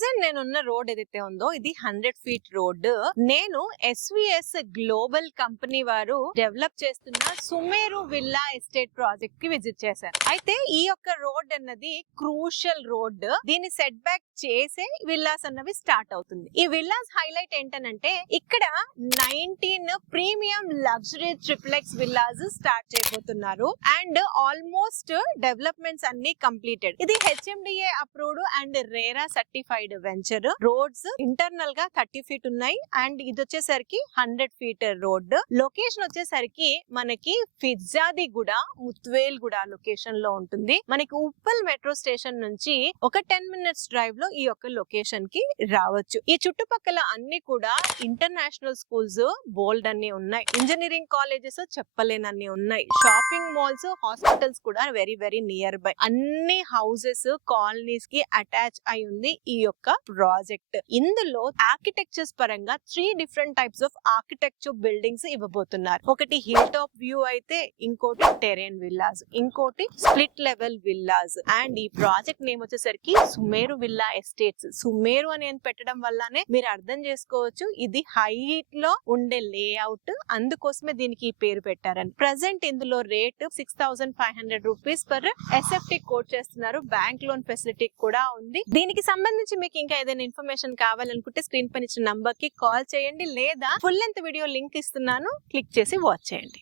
Present నేనున్న road ఏదైతే ఉందో ఇది 100 ఫీట్ రోడ్. నేను ఎస్విఎస్ గ్లోబల్ కంపెనీ వారు డెవలప్ చేస్తున్న సుమేరు విల్లా ఎస్టేట్ ప్రాజెక్ట్ కి విజిట్ చేశాను. అయితే ఈ యొక్క రోడ్ అన్నది క్రూషియల్ రోడ్. దీన్ని సెట్ బ్యాక్ చేసే విల్లాస్ అన్నవి స్టార్ట్ అవుతుంది. ఈ విల్లాస్ హైలైట్ ఏంటనంటే ఇక్కడ 19 premium luxury triplex villas start చేయబోతున్నారు. అండ్ ఆల్మోస్ట్ డెవలప్మెంట్స్ అన్ని కంప్లీటెడ్. ఇది HMDA approved and RERA certified venture. Roads internal గా 30 ఫీట్ ఉన్నాయి అండ్ ఇది వచ్చేసరికి 100 ఫీట్ రోడ్. లొకేషన్ వచ్చేసరికి మనకి ఫిర్జాదిగూడ ముత్వేల్గూడ లొకేషన్ లో ఉంటుంది. మనకి ఉప్పల్ మెట్రో స్టేషన్ నుంచి ఒక 10 మినిట్స్ డ్రైవ్ లో ఈ యొక్క లొకేషన్ కి రావచ్చు. ఈ చుట్టుపక్కల అన్ని కూడా ఇంటర్నేషనల్ స్కూల్స్ బోల్డ్ అన్ని ఉన్నాయి. ఇంజనీరింగ్ కాలేజెస్ చెప్పలేనన్ని ఉన్నాయి. షాపింగ్ మాల్స్, హాస్పిటల్స్ కూడా వెరీ వెరీ నియర్ బై. అన్ని హౌసెస్ కాలనీస్ కి అటాచ్ అయి ఉంది ఈ యొక్క ప్రాజెక్ట్. ఇందులో ఆర్కిటెక్చర్స్ పరంగా 3 different types of architecture buildings ఇవ్వబోతున్నారు. ఒకటి హిల్ టాప్ వ్యూ అయితే, ఇంకోటి టెరెన్ విల్లాస్, ఇంకోటి స్ప్లిట్ లెవెల్ విల్లాస్. అండ్ ఈ ప్రాజెక్ట్ నేమ్ వచ్చేసరికి సుమేరు విల్లా ఎస్టేట్స్. సుమేరు అని పెట్టడం వల్లనే మీరు అర్థం చేసుకోవచ్చు ఇది హైట్ లో ఉండే లేఅవుట్, అందుకోసమే దీనికి ఈ పేరు పెట్టారని. ప్రెసెంట్ ఇందులో rate 6500 rupees per SFT coat చేస్తున్నారు. బ్యాంక్ లోన్ ఫెసిలిటీ కూడా ఉంది. దీనికి సంబంధించి మీకు ఇంకా ఏదైనా ఇన్ఫర్మేషన్ కావాలనుకుంటే స్క్రీన్ పైన ఇచ్చిన నంబర్ కి కాల్ చేయండి, లేదా ఫుల్ లెంత్ వీడియో లింక్ ఇస్తున్నాను, క్లిక్ చేసి వాచ్ చేయండి.